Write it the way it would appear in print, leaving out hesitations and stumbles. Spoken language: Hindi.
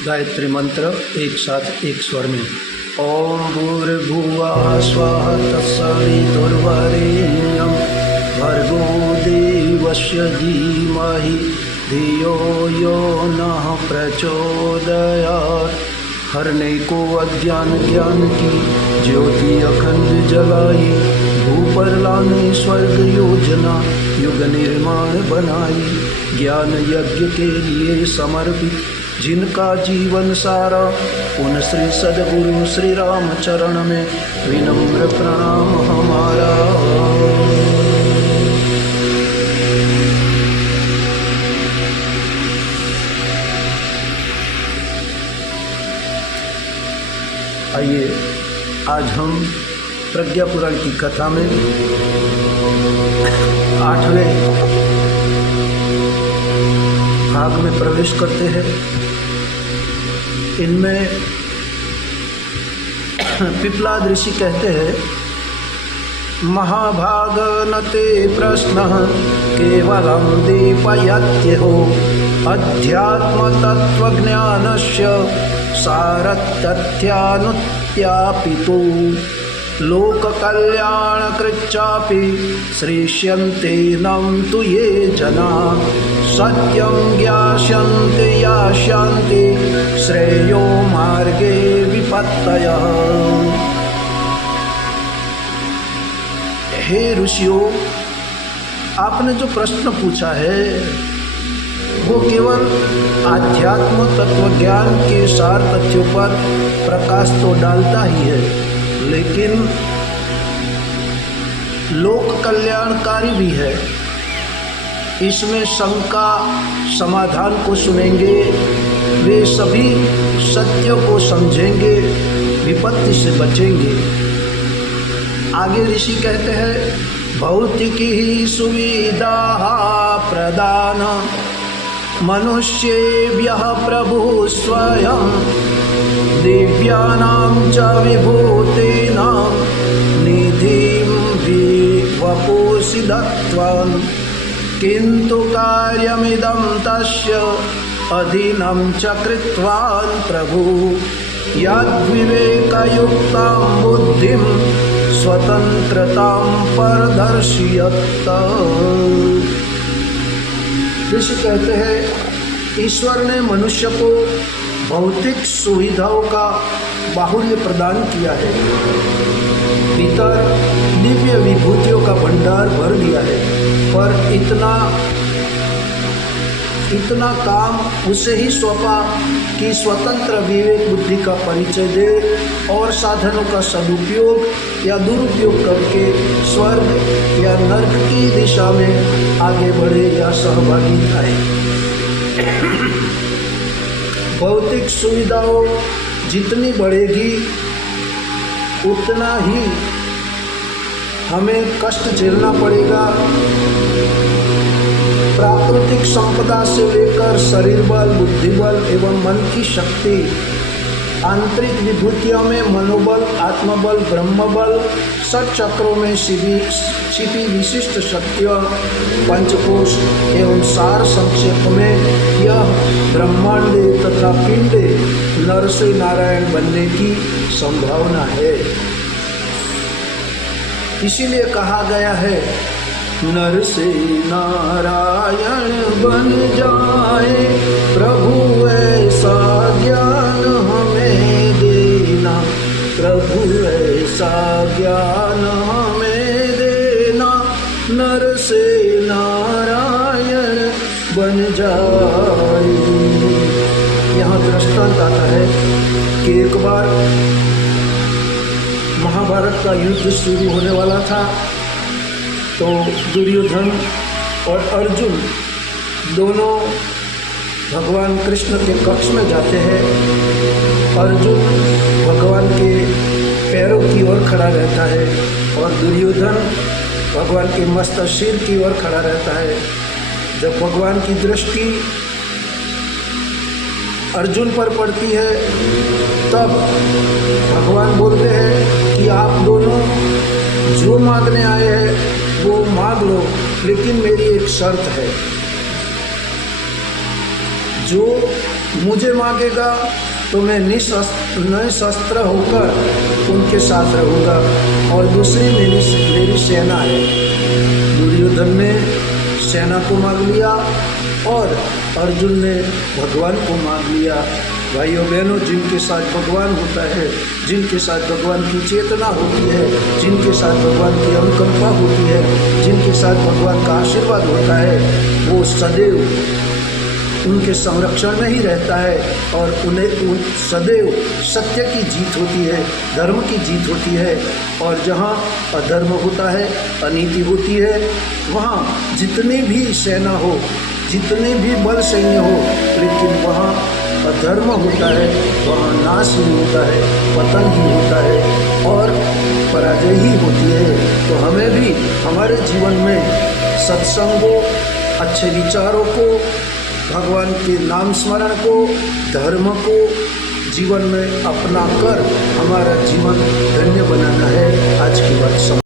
गायत्री मंत्र एक साथ एक स्वर में। ओम भूर्भुवः स्वः तत्सवितुर्वरेण्यं भर्गो देवस्य धीमहि धियो यो नः प्रचोदयात्। हरने को अज्ञान ज्ञान की ज्योति अखंड जलाई, भूपर लाने स्वर्ग योजना युग निर्माण बनाई। ज्ञान यज्ञ के लिए समर्पित जिनका जीवन सारा, उन श्री सद्गुरु श्री राम चरण में विनम्र प्रणाम हमारा। आइए आज हम प्रज्ञा पुराण की कथा में 8वें भाग में प्रवेश करते हैं। इनमें पिपलाद ऋषि कहते हैं, महाभाग न ते प्रश्न केवलं दीपयत्यहो अध्यात्म तत्वज्ञानस्य सारतथ्यानुत्यापितो लोक कल्याण कृच्चापि श्रेष्यन्ते नम तु ये जना सत्यं ज्ञास्यन्ते यास्यन्ते श्रेयो मार्गे विपत्तयः। हे ऋषियों, आपने जो प्रश्न पूछा है वो केवल आध्यात्म तत्वज्ञान के सार तथ्यों पर प्रकाश तो डालता ही है, लेकिन लोक कल्याणकारी भी है। इसमें शंका समाधान को सुनेंगे, वे सभी सत्यों को समझेंगे, विपत्ति से बचेंगे। आगे ऋषि कहते हैं, भौतिकी ही सुविधा प्रदान मनुष्येभ्यः प्रभु स्वयं दिव्यानां च विभूतीनां निधिं वपुषि दत्त्वान् किन्तु कार्यमिदं तस्य अधीनं च कृतवान् प्रभु यद्विवेकयुक्तां बुद्धिं स्वतन्त्रतां प्रदर्शयत्। ऋषि कहते हैं, ईश्वर ने मनुष्य को भौतिक सुविधाओं का बाहुल्य प्रदान किया है, भीतर दिव्य विभूतियों का भंडार भर दिया है, पर इतना काम उसे ही सौंपा कि स्वतंत्र विवेक बुद्धि का परिचय दे और साधनों का सदुपयोग या दुरुपयोग करके स्वर्ग या नरक की दिशा में आगे बढ़े या सहभागी थाए। भौतिक सुविधाओं जितनी बढ़ेगी उतना ही हमें कष्ट झेलना पड़ेगा। प्राकृतिक संपदा से लेकर शरीर बल, बुद्धि बल एवं मन की शक्ति, आंतरिक विभूतियों में मनोबल, आत्मबल, ब्रह्मबल, षट्चक्रों में छिपी विशिष्ट शक्तियाँ, पंचकोश एवं सार संक्षेप में यह ब्रह्मांडे तथा पिंडे नर से नारायण बनने की संभावना है। इसीलिए कहा गया है, नर से नारायण बन जाए प्रभु ऐसा ज्ञान हमें देना, प्रभु ऐसा ज्ञान हमें देना, नर से नारायण बन जाए। यहाँ दृष्टांत आता है कि एक बार महाभारत का युद्ध शुरू होने वाला था, तो दुर्योधन और अर्जुन दोनों भगवान कृष्ण के कक्ष में जाते हैं। अर्जुन भगवान के पैरों की ओर खड़ा रहता है और दुर्योधन भगवान के मस्त सिर की ओर खड़ा रहता है। जब भगवान की दृष्टि अर्जुन पर पड़ती है तब भगवान बोलते हैं कि आप दोनों जो मांगने आए हैं वो मांग लो, लेकिन मेरी एक शर्त है। जो मुझे मांगेगा तो मैं निशस्त्र होकर उनके साथ रहूँगा। और दूसरी मेरी सेना है। दुर्योधन ने सेना को मांग लिया और अर्जुन ने भगवान को मांग लिया। भाइयों बहनों, जिनके साथ भगवान होता है, जिनके साथ भगवान की चेतना होती है, जिनके साथ भगवान की अनुकंपा होती है, जिनके साथ भगवान का आशीर्वाद होता है, वो सदैव उनके संरक्षण में ही रहता है और उन्हें सदैव सत्य की जीत होती है, धर्म की जीत होती है। और जहाँ अधर्म होता है, अनीति होती है, वहाँ जितनी भी सेना हो, जितने भी बल सैन्य हो, लेकिन वहाँ अधर्म होता है, वहाँ नाश ही होता है, पतन ही होता है और पराजय ही होती है। तो हमें भी हमारे जीवन में सत्संगों, अच्छे विचारों को, भगवान के नाम स्मरण को, धर्म को जीवन में अपना कर हमारा जीवन धन्य बनाना है। आज की बात